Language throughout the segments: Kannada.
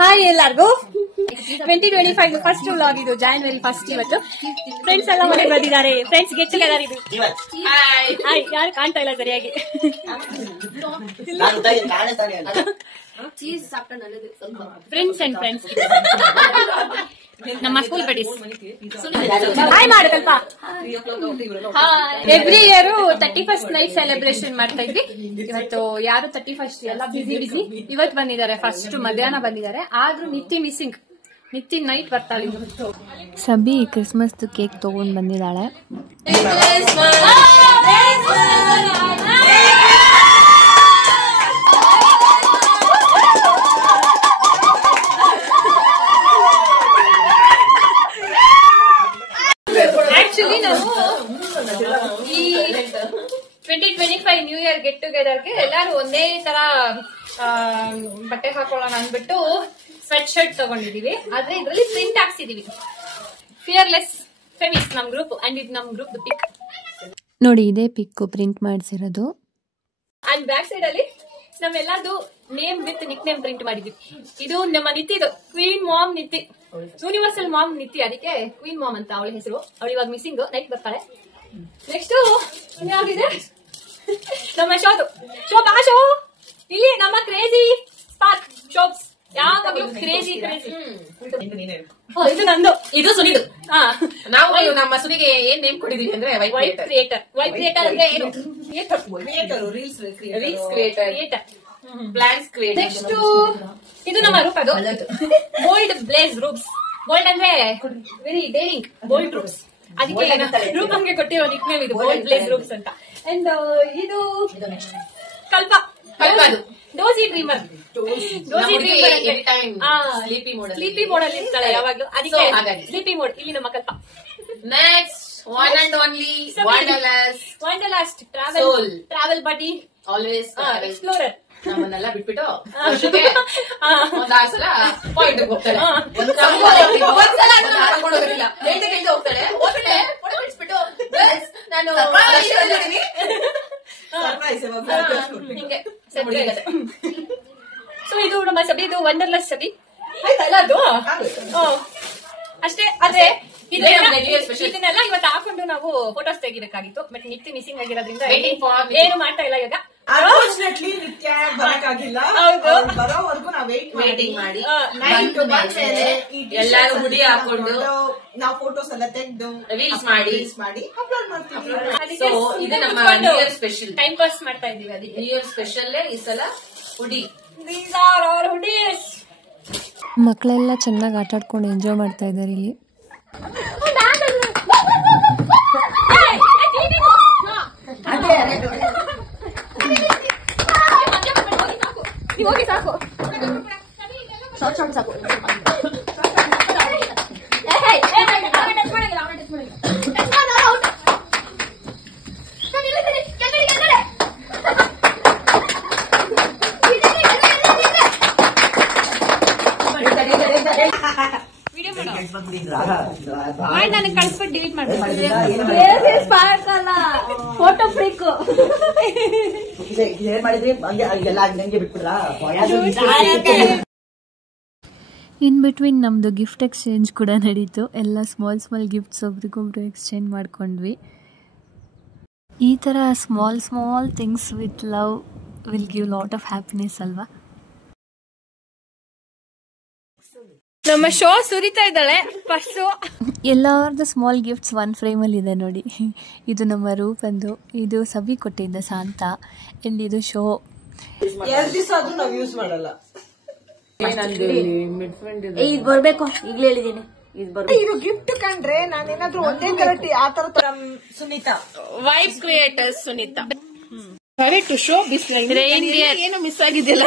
ಹಾಯ್ ಎಲ್ಲರಿಗೂ 2025 ಫಸ್ಟ್ ವ್ಲಾಗ್ ಇದು. ಜಾನ್ವರಿ 1 ಇವತ್ತು. ಫ್ರೆಂಡ್ಸ್ ಎಲ್ಲ ಮನೆಗೆ ಬಂದಿದ್ದಾರೆ. ಫ್ರೆಂಡ್ಸ್ ಗೆಟ್ ಟುಗೆದರ್ ಇದು. ಹಾಯ್ ಯಾರು ಕಾಣ್ತಾ ಇಲ್ಲ ಸರಿಯಾಗಿ. ಫ್ರೆಂಡ್ಸ್ ಅಂಡ್ ಫ್ರೆಂಡ್ಸ್ ನಮ್ಮ ಸ್ಕೂಲ್ ಬಡೀಸ್. ಹಾಯ್ ಮಾಡು ಸ್ವಲ್ಪ. Every year 31st night celebration ಮಾಡ್ತಾ ಇದ್ವಿ. ಇವತ್ತು ಯಾರು 31st ಎಲ್ಲ ಬಿಸಿ. ಇವತ್ತು ಬಂದಿದ್ದಾರೆ, ಫಸ್ಟ್ ಮಧ್ಯಾಹ್ನ ಬಂದಿದ್ದಾರೆ. ಆದ್ರೂ ನಿತ್ಯ ಮಿಸ್ಸಿಂಗ್. ನಿತ್ಯ ನೈಟ್ ಬರ್ತಾಳೆ. ಸಬಿ ಕ್ರಿಸ್ಮಸ್ ಕೇಕ್ ತಗೊಂಡ್ ಬಂದಿದ್ದಾಳೆ. ಆಕ್ಚುಲಿ ನಾವು ಈ 2025 ನ್ಯೂ ಇಯರ್ ಗೆಟ್ ಟುಗೆದರ್ಗೆ ಎಲ್ಲಾರು ಒಂದೇ ತರ ಬಟ್ಟೆ ಹಾಕೊಳ್ಳೋಣ ಅಂದ್ಬಿಟ್ಟು ಸ್ವೆಟ್ ಶರ್ಟ್ ತಗೊಂಡಿದೀವಿ. ಆದ್ರೆ ಇದ್ರಲ್ಲಿ ಪ್ರಿಂಟ್ ಹಾಕ್ಸಿದೀವಿ. ಫಿಯರ್ಲೆಸ್ ಫೆಮಿಸ್ ನಮ್ ಗ್ರೂಪ್ ಅಂಡ್ ಇದು ನಮ್ ಗ್ರೂಪ್ ಪಿಕ್ ನೋಡಿ. ಇದೇ ಪಿಕ್ ಪ್ರಿಂಟ್ ಮಾಡಿಸಿರೋದು. ಅಂಡ್ ಬ್ಯಾಕ್ ಸೈಡ್ ಅಲ್ಲಿ ನಾವೆಲ್ಲದು name with nick name print ಮಾಡಿದ್ವಿ. ಇದು ನಮ್ಮ ನಿತಿದು queen mom Niti, universal mom Niti. ಅದಕ್ಕೆ ಕ್ವೀನ್ ಮಾಮ್ ಅಂತ ಅವಳ ಹೆಸರು. ಅವಳು ಇವಾಗ ಮಿಸ್ಸಿಂಗ್, ನೈಟ್ ಬರ್ತಾಳೆ. ನೆಕ್ಸ್ಟ್ ಯಾವ್ದಿದೆ ನಮ್ಮ ಶೋ ಬಾ ಶೋ. ಇಲ್ಲಿ ನಮ್ಮ ಕ್ರೇಜಿ ಸ್ಪಾರ್ಕ್ ಶೋಪ್ಸ್. ಯಾವಾಗಲೂ ಕ್ರೇಜಿ. ಇದು ನಂದು, ಇದು ಸುನಿದು. ನಾವು ನಮ್ಮ ಸುನಿಗೆ ಏನ್ ನೇಮ್ ಕೊಟ್ಟಿದೀವಿ ಅಂದ್ರೆ ವೈಟ್ ಕ್ರಿಯೇಟರ್. ವೈಟ್ ಕ್ರಿಯೇಟರ್ ಅಂದ್ರೆ ಏನು? Reels creator, plans creator. Next ಇದು ನಮ್ಮ ರೂಪ್. ಅದು ಬೋಲ್ಡ್ ಬ್ಲೇಸ್ ರೂಪ್ಸ್. ಬೋಲ್ಡ್ ಅಂದ್ರೆ ವೆರಿ ಡೇರಿಂಗ್, ಬೋಲ್ಡ್ ರೂಪ್ಸ್. ಅದಕ್ಕೆ ರೂಪಂಗೆ ಕೊಟ್ಟಿರೋ ನಿಕ್ ನೇಮ್ ಇದು, ಬೋಲ್ಡ್ ಬ್ಲೇಸ್ ರೂಪ್ಸ್ ಅಂತ. ಅಂಡ್ ಇದು ಕಲ್ಪ. Doji dreamer. ಸ್ಲೀಪಿ ಮೋಡ್ ಅಲ್ಲಿ ಇರ್ತಾಳೆ ಯಾವಾಗ್ಲೂ, ಅದಕ್ಕೆ ಸ್ಲೀಪಿ ಮೋಡ್. ಇಲ್ಲಿ ನಮ್ಮ Kalpa. Next one and only wanderlust travel buddy, always explorer. ನಮ್ಮನ್ನೆಲ್ಲ ಬಿಟ್ಬಿಟ್ಟು ಒಂದ್ 6 ಸಲ ಪಾಯಿಂಟ್ ಹೋಗ್ತಾಳೆ. ಒಂದ್ಸಲ ಹೋಗೋದಿಲ್ಲ, ಹೇಳ್ದೆ ಹೋಗ್ತಾಳೆ. ಫೋಟೋ ಬಿಡಿಸ್ಬಿಟ್ಟು ನಾನು ಹಿಂಗೆ. ಸೊ ಇದು ನಮ್ಮ ಸಬಿ. ಇದು ವಂಡರ್ಲೆಸ್ ಸಬಿ ಆಯ್ತಲ್ಲ ಅದು. ಅಷ್ಟೇ. ಆದ್ರೆ ಇದನ್ನೆಲ್ಲ ಇವತ್ತು ಹಾಕೊಂಡು ನಾವು ಫೋಟೋಸ್ ತೆಗಿಬೇಕಾಗಿತ್ತು. ಬಟ್ ನಿತ್ಯ ಮಿಸ್ಸಿಂಗ್ ಆಗಿರೋದ್ರಿಂದ ಏನು ಮಾಡ್ತಾ ಇಲ್ಲ ಇವಾಗ. ಅನ್ಫಾರ್ಚುನೇಟ್ಲಿ ನಿತ್ಯ ಬರಕ್ಕಾಗಿಲ್ಲ. ಬರೋವರೆಗೂ ನಾವು ವೇಟಿಂಗ್ ಮಾಡಿ ಎಲ್ಲಾರು ಹುಡಿ ಹಾಕೊಂಡು ನಾವು ಫೋಟೋಸ್ ಎಲ್ಲ ತೆಗೆದು ರೀಲ್ಸ್ ಮಾಡಿ ಅಪ್ಲೋಡ್ ಮಾಡ್ತೀವಿ. ಸೊ ಇದು ನಮ್ಮ new year special. Time pass ಮಾಡ್ತಾ ಇದೀವಿ. ಅದಕ್ಕೆ ನ್ಯೂ ಇಯರ್ ಸ್ಪೆಷಲ್ ಈ ಸಲ ಹುಡಿ. These are our hoodies. ಮಕ್ಕಳೆಲ್ಲ ಚೆನ್ನಾಗಿ ಆಟ ಆಡ್ಕೊಂಡು ಎಂಜಾಯ್ ಮಾಡ್ತಾ ಇದ್ದಾರೆ ಇಲ್ಲಿ. ಹೋಗಿ ಸಾಕು. ಸಾಕು. ನನಗೆ ಕಳಿಸ್ಬಿಟ್ಟು ಡಿಲೀಟ್ ಮಾಡ್ತೀನಿ. ಫೋಟೋ ಫ್ರೀಕ್ ಇನ್ ಬಿಟ್ವೀನ್ ನಮ್ಮದು ಗಿಫ್ಟ್ ಎಕ್ಸ್ಚೇಂಜ್ ಕೂಡ ನಡೀತು. ಎಲ್ಲ ಸ್ಮಾಲ್ ಗಿಫ್ಟ್ಸ್ ಒಬ್ರಿಗೊಬ್ರು ಎಕ್ಸ್ಚೇಂಜ್ ಮಾಡ್ಕೊಂಡ್ವಿ. ಈ ಥರ small things with love will give lot of happiness ಅಲ್ವಾ. ನಮ್ಮ ಶೋ ಸುರಿತಾ ಇದ್ದಾಳೆ. ಫಸ್ಟ್ ಎಲ್ಲರದ್ದು ಸ್ಮಾಲ್ ಗಿಫ್ಟ್ಸ್ ಒನ್ ಫ್ರೇಮಲ್ಲಿ ಇದೆ ನೋಡಿ. ಇದು ನಮ್ಮ ರೂಪಂದು, ಇದು ಸಬಿ ಕೊಟ್ಟಿದ್ದ ಶಾಂತ, ಅಂಡ್ ಇದು ಶೋ. 2 ದಿವಸ ಆದ್ರೂ ನಾವು ಯೂಸ್ ಮಾಡಲ್ಲ. ಇದು ಬರ್ಬೇಕು, ಈಗಲೇ ಹೇಳಿದೀನಿ. ಇದು ಗಿಫ್ಟ್ ಕಂಡ್ರೆ ನಾನೇನಾದ್ರೂ ಒಂದೇ ತರ ಆ ತರ. Sunita wife creator Sunita. to show this reindeer. ಏನು ಮಿಸ್ ಆಗಿದೆಯಲ್ಲ.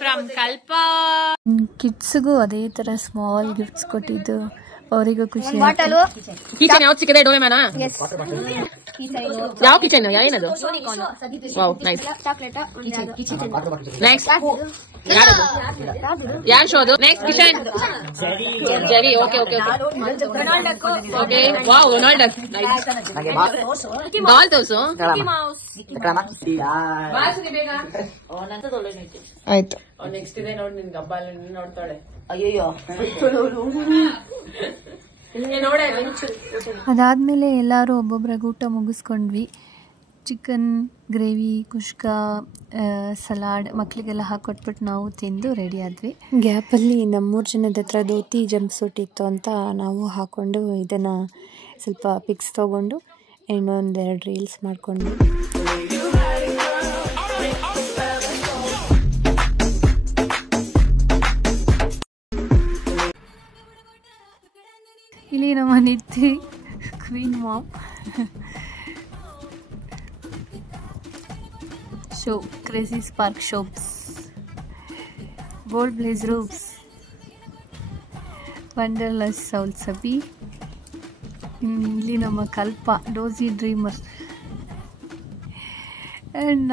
From ಕಲ್ಪ. ಕಿಡ್ಸ್ಗೂ ಅದೇ ಥರ ಸ್ಮಾಲ್ ಗಿಫ್ಟ್ಸ್ ಕೊಟ್ಟಿದ್ದು ಅವರಿಗೂ ಖುಷಿ. ಬಾಟಲು ಕಿಚನ್ ಯಾವ್ದು ಸಿಕ್ಕಿದೆ? ಡೋರೆಮಾನ? ಯಾವ ಕಿಚನ್? ಏನದು? Wow, nice. ಚಾಕ್ಲೇಟ್ ನೆಕ್ಸ್ಟ್ ಯಾರು ಶೋ ಅದು? Next kitchen Jerry. Okay okay okay. Wow, Ronald. Ball ತೋರ್ಸು. ಆಯ್ತು. ನೆಕ್ಸ್ಟ್ ಇದೆ ನೋಡಿ, ನಿನ್ ಗಬ್ಬ ನೋಡ್ತಾಳೆ. ಅಯ್ಯೋ ಅದಾದ್ಮೇಲೆ ಎಲ್ಲರೂ ಒಬ್ಬೊಬ್ರಾಗ ಊಟ ಮುಗಿಸ್ಕೊಂಡ್ವಿ. ಚಿಕನ್ ಗ್ರೇವಿ, ಕುಷ್ಕ, ಸಲಾಡ್ ಮಕ್ಕಳಿಗೆಲ್ಲ ಹಾಕೊಟ್ಬಿಟ್ಟು ನಾವು ತಿಂದು ರೆಡಿ ಆದ್ವಿ. ಗ್ಯಾಪಲ್ಲಿ ನಮ್ಮೂರು ಜನದ ಹತ್ರ ಧೋತಿ ಜಂಪ್ ಸೂಟ್ ಇತ್ತು ಅಂತ ನಾವು ಹಾಕ್ಕೊಂಡು ಇದನ್ನು ಸ್ವಲ್ಪ ಪಿಕ್ಸ್ ತೊಗೊಂಡು ಇನ್ನೊಂದೆರಡು ರೀಲ್ಸ್ ಮಾಡಿಕೊಂಡ್ವಿ. ಇಲ್ಲಿ ನಮ್ಮ Nithi queen mom show, crazy spark shops, gold blaze ropes, wanderlust soul ಸಬಿ. ಇಲ್ಲಿ ನಮ್ಮ ಕಲ್ಪ ಡೋಸಿ ಡ್ರೀಮರ್.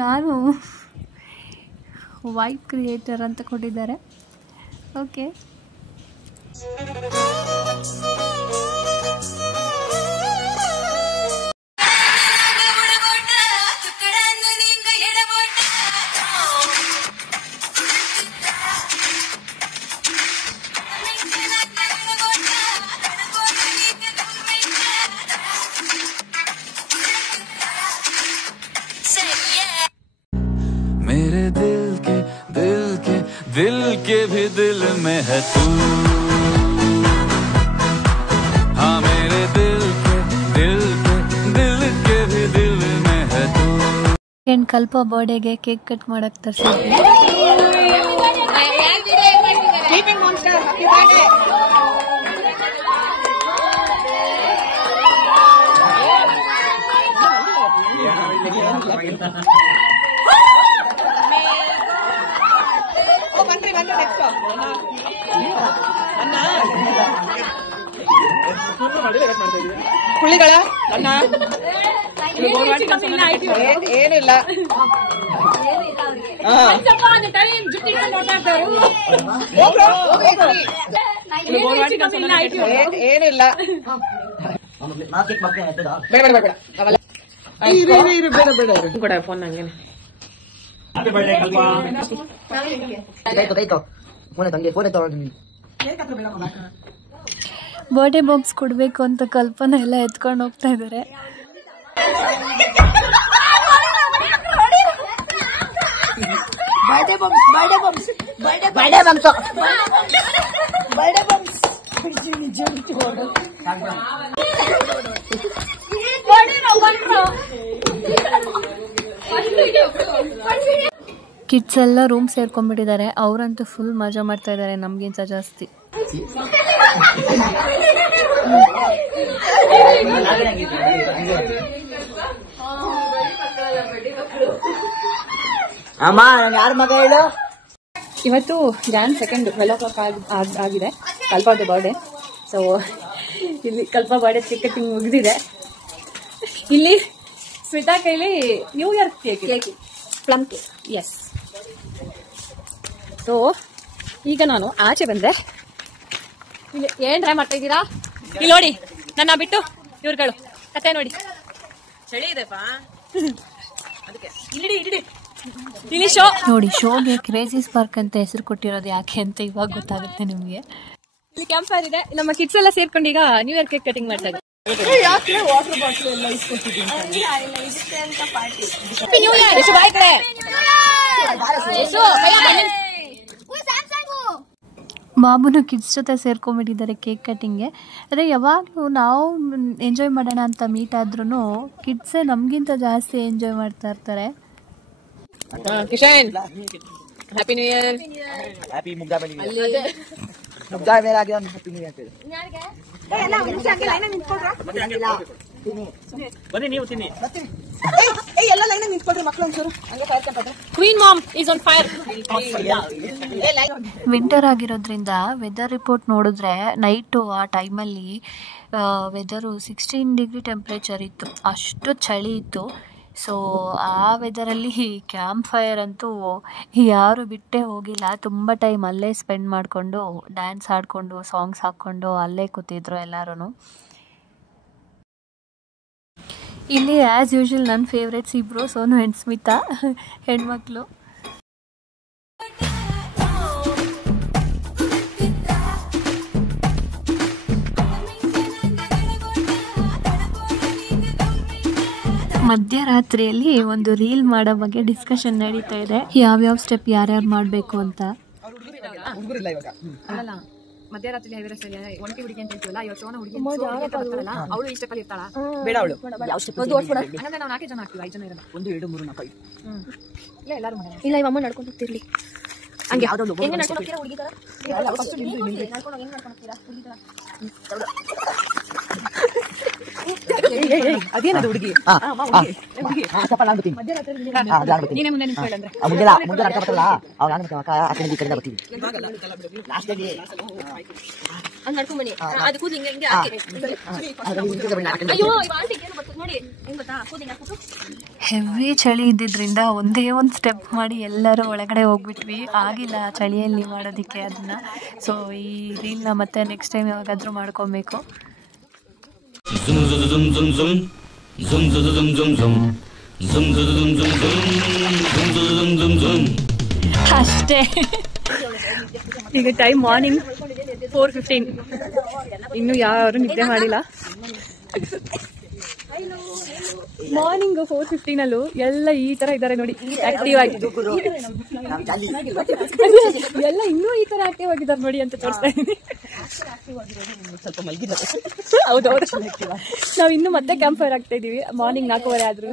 ನಾನು ವೈಬ್ ಕ್ರಿಯೇಟರ್ ಅಂತ ಕೊಟ್ಟಿದ್ದಾರೆ. ಓಕೆ, मेरे दिल के भी दिल में है तू. हाँ, मेरे दिल के भी दिल में है तू. ಏನು ಕಲ್ಪ ಬರ್ಡೇಗೆ ಕೇಕ್ ಕಟ್ ಮಾಡಕ್ ತರ್ಸಿದ್ವಿ. ಕುಳಿಗಳ ಅನ್ನ ಏನಿಲ್ಲ. ಏನಿಲ್ಲ. ಕೂಡ ಫೋನ್ ನಂಗೇನೆ. ಬರ್ಡೇ ಬಾಕ್ಸ್ ಕೊಡಬೇಕು ಅಂತ ಕಲ್ಪನಾ ಎಲ್ಲ ಎತ್ಕೊಂಡು ಹೋಗ್ತಾ ಇದ್ದಾರೆ. ಕಿಡ್ಸ್ ಎಲ್ಲ ರೂಮ್ ಸೇರ್ಕೊಂಡ್ಬಿಟ್ಟಿದ್ದಾರೆ. ಅವರಂತೂ ಫುಲ್ ಮಜಾ ಮಾಡ್ತಾ ಇದ್ದಾರೆ, ನಮ್ಗಿಂತ ಜಾಸ್ತಿ. ಇವತ್ತು ಜಾನ್ 2 12 ಆಗಿದೆ ಕಲ್ಪದ ಬರ್ಡೇ. ಸೊ ಇಲ್ಲಿ ಕಲ್ಪ ಬರ್ಡೇ ಕೇಕ್ ಕಟಿಂಗ್ ಮುಗಿದಿದೆ. ಇಲ್ಲಿ ಸ್ಮಿತಾ ಕೈಲಿ New Year cake, plum cake. Yes. So ಈಗ ನಾನು ಆಚೆ ಬಂದೆ. ಇಲ್ಲಿ ಏನ್ ಟ್ರೈ ಮಾಡ್ತಾ ಇದ್ದೀರಾ? ಇಲ್ಲಿ ನೋಡಿ, ನನ್ನ ಬಿಟ್ಟು ಇವ್ರುಗಳು ಕತೆ ನೋಡಿ. ಚಳಿ ಇದೆಪ್ಪ ಅದಕ್ಕೆ. ಇಲ್ಲಿ ಶೋ ನೋಡಿ, ಶೋಗೆ ಕ್ರೇಜಿ ಸ್ಪಾರ್ಕ್ ಅಂತ ಹೆಸರು ಕೊಟ್ಟಿರೋದು ಯಾಕೆ ಅಂತ ಇವಾಗ ಗೊತ್ತಾಗುತ್ತೆ ನಿಮ್ಗೆ. ಇಲ್ಲಿ ಕ್ಯಾಂಪ್ ಫೈರ್ ಇದೆ. ನಮ್ಮ ಕಿಡ್ಸ್ ಎಲ್ಲ ಸೇರ್ಕೊಂಡು ಈಗ ನ್ಯೂ ಇಯರ್ ಕೇಕ್ ಕಟಿಂಗ್ ಮಾಡ್ತಾ ಇದ್ದಾರೆ. ವಾಟರ್ ಬಾಟಲ್ ಎಲ್ಲ ಇಸ್ಕೊಟ್ಟಿದ್ದೀನಿ. ಬಾಬುನು ಕಿಡ್ಸ್ ಜೊತೆ ಸೇರ್ಕೊಂಡ್ಬಿಟ್ಟಿದ್ದಾರೆ ಕೇಕ್ ಕಟಿಂಗ್ಗೆ. ಅದೇ ಯಾವಾಗಲೂ ನಾವು ಎಂಜಾಯ್ ಮಾಡೋಣ ಅಂತ ಮೀಟ್ ಆದ್ರೂ ಕಿಡ್ಸೇ ನಮಗಿಂತ ಜಾಸ್ತಿ ಎಂಜಾಯ್ ಮಾಡ್ತಾ ಇರ್ತಾರೆ. Kishan, happy new year. Happy Mugda Bali. ಎಲ್ಲ ಬನ್ನಿ ನೀವು ತಿನ್ನಿ. ಎಲ್ಲ ಲೈನ್ ನಿಂತ್ಕೊಳ್ರಿ ಮಕ್ಳು ಒಂಚೂರು ಹಂಗೆ ಕಾಯ್ಕೊಂಡ್ರೆ. Queen mom is on fire. Winter ಆಗಿರೋದ್ರಿಂದ ವೆದರ್ ರಿಪೋರ್ಟ್ ನೋಡಿದ್ರೆ ನೈಟು ಆ ಟೈಮಲ್ಲಿ ವೆದರು 16 ಡಿಗ್ರಿ ಟೆಂಪ್ರೇಚರ್ ಇತ್ತು, ಅಷ್ಟು ಚಳಿ ಇತ್ತು. ಸೊ ಆ ವೆದರಲ್ಲಿ ಕ್ಯಾಂಪ್ ಫೈರ್ ಅಂತೂ ಯಾರು ಬಿಟ್ಟೇ ಹೋಗಿಲ್ಲ. ತುಂಬ ಟೈಮ್ ಅಲ್ಲೇ ಸ್ಪೆಂಡ್ ಮಾಡಿಕೊಂಡು ಡ್ಯಾನ್ಸ್ ಆಡಿಕೊಂಡು ಸಾಂಗ್ಸ್ ಹಾಕ್ಕೊಂಡು ಅಲ್ಲೇ ಕೂತಿದ್ರು ಎಲ್ಲರೂ. ಇಲ್ಲಿ ಆ್ಯಸ್ ಯೂಶ್ವಲ್ ನನ್ನ ಫೇವ್ರೆಟ್ಸ್ ಇಬ್ಬರು, ಸೋನು ಆ್ಯಂಡ್ ಸ್ಮಿತಾ ಹೆಣ್ಮಕ್ಳು. ಮಧ್ಯರಾತ್ರಿಯಲ್ಲಿ ಒಂದು ರೀಲ್ ಮಾಡೋ ಬಗ್ಗೆ ಡಿಸ್ಕಷನ್ ನಡೀತಾ ಇದೆ, ಯಾವ್ಯಾವ ಸ್ಟೆಪ್ ಯಾರ್ಯಾರು ಮಾಡಬೇಕು ಅಂತ. ಅಲ್ಲ ಮಧ್ಯರಾತ್ರಿ ಒಂಟಿ ಹುಡುಗಿ ಅಂತ ಹೇಳ್ತೀವಲ್ಲ, ಇವಾಗ ಸೋನ ಹುಡುಗಿ ಅವಳು ಈ ಸ್ಟೆಪ್ ಅಲ್ಲಿ ಇರ್ತಾಳ. ಬೇಡ ಅವಳು ಹಂಗಂದ್ರೆ ನಾವು 4 ಜನ ಆಗ್ತೀವಿ, 5 ಜನ ಇರಲ್ಲ. 1 2 3 4 ಇಲ್ಲ ಎಲ್ಲಾರು ಮಾಡೋಣ. ಇಲ್ಲ ಇವಮ್ಮ ನಡ್ಕೊಂಡು ಹೋಗ್ತಿರ್ಲಿ. ಹಂಗೆ ಹೆಂಗೆ ನಡ್ಕೊಂಡು ಹೋಗ್ತೀರಾ ಹುಡುಗಿ ತರ? ನಡ್ಕೊಂಡು ಹೆಂಗ್ ನಡ್ಕೊಂಡು ಹೋಗ್ತೀರಾ ಹುಡುಗಿ ತರ? ಅದೇನದು ಹುಡುಗಿ ನೀನೇ ಮುಂದೆ ನಿಂತ್ಕೊಳ್ಳಂದ್ರೆ ಹಂಗ್ ನಡ್ಕೊಂಡ್ ಬನ್ನಿ. ಅದು ಕೂದಲು ಹಿಂಗೆ ಹಿಂಗೆ ಹಾಕಿ. ಅಯ್ಯೋ ಇವ ಆಂಟಿಗೆ ಏನು ಬರ್ತದೆ ನೋಡಿ, ಹೆಂಗ್ ಗೊತ್ತಾ ಕೂದಲು ಹಿಂಗೆ ಹಾಕ್ಬಿಟ್ಟು. ಹೆವಿ ಚಳಿ ಇದ್ದಿದ್ದರಿಂದ ಒಂದೇ ಒಂದು ಸ್ಟೆಪ್ ಮಾಡಿ ಎಲ್ಲರೂ ಒಳಗಡೆ ಹೋಗ್ಬಿಟ್ವಿ. ಆಗಿಲ್ಲ ಚಳಿಯಲ್ಲಿ ಮಾಡೋದಕ್ಕೆ ಅದನ್ನು. ಸೊ ಈ ರೀಲ್ನ ಮತ್ತೆ ನೆಕ್ಸ್ಟ್ ಟೈಮ್ ಯಾವಾಗಾದರೂ ಮಾಡ್ಕೊಬೇಕು. ಅಷ್ಟೇ. ಈಗ ಟೈಮ್ ಮಾರ್ನಿಂಗ್ 4:15. ಇನ್ನು ಯಾರು ನಿದ್ದೆ ಮಾಡಿಲ್ಲ. ಮಾರ್ನಿಂಗ್ 4:15 ಎಲ್ಲ ಈ ತರ ಇದ್ದಾರೆ ನೋಡಿ, ಆಕ್ಟಿವ್ ಆಗಿ. ಎಲ್ಲ ಇನ್ನೂ ಈ ತರ ಆಕ್ಟಿವ್ ಆಗಿದ್ದಾರೆ ನೋಡಿ ಅಂತ ತೋರಿಸ್ತಾ ಇದ್ದೀನಿ. ಹೌದೌದು, ನಾವ್ ಇನ್ನು ಮತ್ತೆ ಕ್ಯಾಂಪ್ ಫೈರ್ ಆಗ್ತಾ ಇದೀವಿ. ಮಾರ್ನಿಂಗ್ 4:15 ಆದ್ರೂ.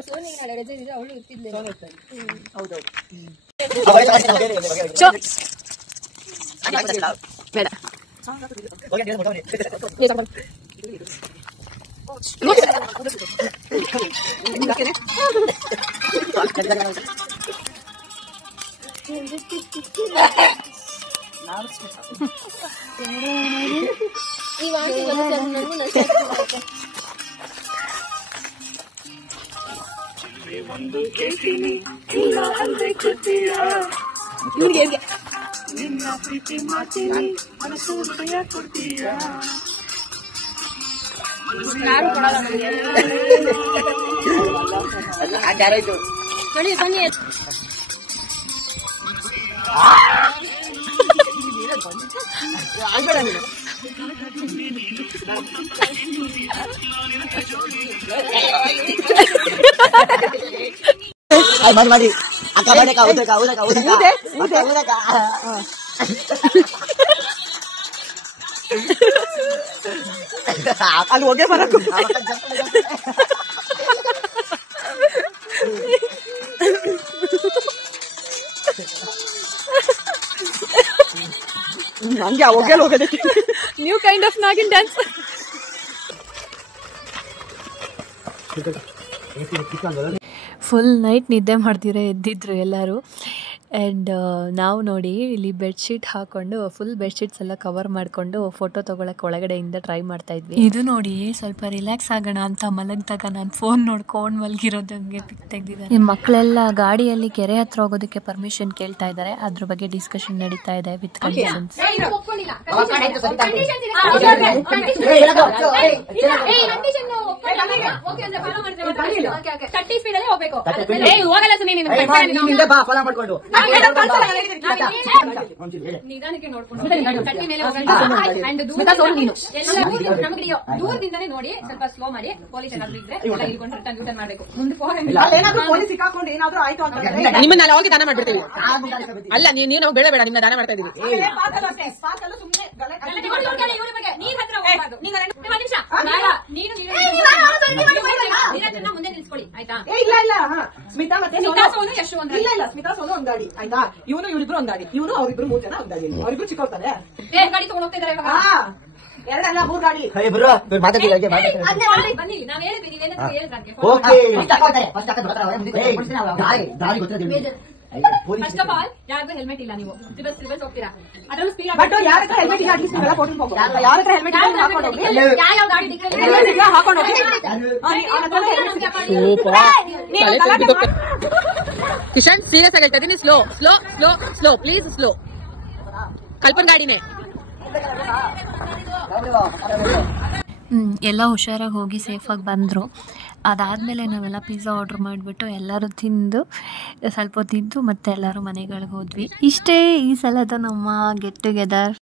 ಬೇಡ ಈ ಆಂಟಿ ನೋಡಿ ಬನ್ನಿ. ಮಾಡಿ ಅಕ್ಕ ಬರಕ ಊದಕ ಊದಕ ಊದಕ ಊದಕ ಊದಕ ಅಲ್ಲಿ ಹೋಗೇ ಬರಕು. ಹಂಗೆ ಹೋಗಲ್ ಹೋಗೋದಕ್ಕೆ new kind of Nagin dance. Full night ನಿದ್ದೆ ಮಾಡ್ತೀರಾ ಎದ್ದಿದ್ರು ಎಲ್ಲರೂ. ಆ್ಯಂಡ್ ನಾವು ನೋಡಿ ಇಲ್ಲಿ ಬೆಡ್ಶೀಟ್ ಹಾಕ್ಕೊಂಡು ಫುಲ್ ಬೆಡ್ಶೀಟ್ಸ್ ಎಲ್ಲ ಕವರ್ ಮಾಡಿಕೊಂಡು ಫೋಟೋ ತೊಗೊಳಕ್ಕೆ ಒಳಗಡೆಯಿಂದ ಟ್ರೈ ಮಾಡ್ತಾ ಇದ್ವಿ. ಇದು ನೋಡಿ ಸ್ವಲ್ಪ ರಿಲ್ಯಾಕ್ಸ್ ಆಗೋಣ ಅಂತ ಮಲಗಿದಾಗ ನಾನು ಫೋನ್ ನೋಡ್ಕೊಂಡು ಮಲಗಿರೋದಂಗೆ ಪಿಕ್ ತೆಗ್ದಿದ್ದಾರೆ. ಈ ಮಕ್ಕಳೆಲ್ಲ ಗಾಡಿಯಲ್ಲಿ ಕೆರೆ ಹತ್ರ ಹೋಗೋದಕ್ಕೆ ಪರ್ಮಿಷನ್ ಕೇಳ್ತಾ ಇದ್ದಾರೆ. ಅದ್ರ ಬಗ್ಗೆ ಡಿಸ್ಕಷನ್ ನಡೀತಾ ಇದೆ ವಿತ್ ಕಂಡೀಷನ್ಸ್. ದೂರದಿಂದಾನೇ ನೋಡಿ, ಸ್ವಲ್ಪ ಸ್ಲೋ ಮಾಡಿ. ಪೊಲೀಸ್ ಏನಾದ್ರು ಇದ್ರೆ ಇಳ್ಕೊಂಡು ರಿಟರ್ನ್ ಮಾಡಬೇಕು. ಪೊಲೀಸ್ ಸಿಕ್ಕಾಕೊಂಡು ಏನಾದ್ರು ಆಯ್ತು ಅಂತಂದ್ರೆ ನಿಮ್ಮನ್ನ ನಾವು ಹೋಗಿ ದಾನ ಮಾಡ್ಬಿಡ್ತೀವಿ. ಅಲ್ಲ ನೀವು ನಾವು ಬೇಡ ಬೇಡ ನಿಮ್ನ ದಾನ ಮಾಡ್ತಾ ಇದೀವಿ. ಮುಂದೆ ನಿಲ್ಸ್ಕೊಳ್ಳಿ ಆಯ್ತಾ? ಇಲ್ಲ ಇಲ್ಲ ಸ್ಮಿತಾ ಮತ್ತೆ ಇಲ್ಲ ಇಲ್ಲ ಸ್ಮಿತಾ ಸೋನು ಒಂದ್ ಗಾಡಿ ಆಯ್ತಾ, ಇವನು ಇವರಿಬ್ರು ಒಂದ್ ಗಾಡಿ, ಇವನು ಅವ್ರಿಬ್ರು 3 ಜನ ಒಂದ್ ಗಾಡಿ. ಅವ್ರಿಬ್ರು ಚಿಕ್ಕವ್ತಾರೆ, ಗಾಡಿ ತಗೊಂಡ್ ಹೋಗ್ತಾ ಇದಾರೆ. ಎರಡಲ್ಲ 3 ಗಾಡಿ. Hey bro, ಮಾತಾಡ್ತೀವಿ ಹಾಗೆ ಬನ್ನಿ ನಾವ್ ಹೇಳಿದ್ವಿ ನೀವೇನಾದ್ರು ಹೇಳಿದ್ರಂಗೆ ಓಕೆ ಫಸ್ಟ್ ದಾರಿ ಗೊತ್ತಿಲ್ಲ ಫಸ್ಟ್ ಆಫ್ ಆಲ್ ಯಾರಿಗೂ ಹೆಲ್ಮೆಟ್ ಇಲ್ಲ ನೀವು ರಿವರ್ಸ್ ಹೋಗ್ತೀರಾ ಅದ್ರಲ್ಲೂ ಸ್ಪೀಡ್ ಬಟ್ ಯಾರ ಹತ್ರ ಹೆಲ್ಮೆಟ್ ಇಲ್ಲ ಅಟ್ಲೀಸ್ಟ್ ನೀವೆಲ್ಲ ಕೋಟಿಂಗ್ ಹೋಗೋ ಯಾರ ಹತ್ರ ಹೆಲ್ಮೆಟ್ ಇಲ್ಲ ಹಾಕೊಂಡು ಹೋಗಿ ಯಾವ ಗಾಡಿ ಡಿಕ್ಕಲ್ಲಿ ಹೆಲ್ಮೆಟ್ ಇಲ್ಲ ಹಾಕೊಂಡು ಹೋಗಿ ಕಿಶನ್ ಸೀರಿಯಸ್ ಆಗಿ ಹೇಳ್ತಾ ಇದೀನಿ slow slow slow slow please slow ಕಲ್ಪನ್ ಗಾಡಿನೇ ಎಲ್ಲ ಹುಷಾರಾಗಿ ಹೋಗಿ ಸೇಫಾಗಿ ಬಂದರು. ಅದಾದಮೇಲೆ ನಾವೆಲ್ಲ ಪಿಜ್ಜಾ ಆರ್ಡ್ರ್ ಮಾಡಿಬಿಟ್ಟು ಎಲ್ಲರೂ ತಿಂದು ಸ್ವಲ್ಪ ಹೊತ್ತಿದ್ದು ಮತ್ತೆ ಎಲ್ಲರೂ ಮನೆಗಳಿಗೆ ಹೋದ್ವಿ. ಇಷ್ಟೇ ಈ ಸಲದ ನಮ್ಮ ಗೆಟ್ ಟುಗೆದರ್.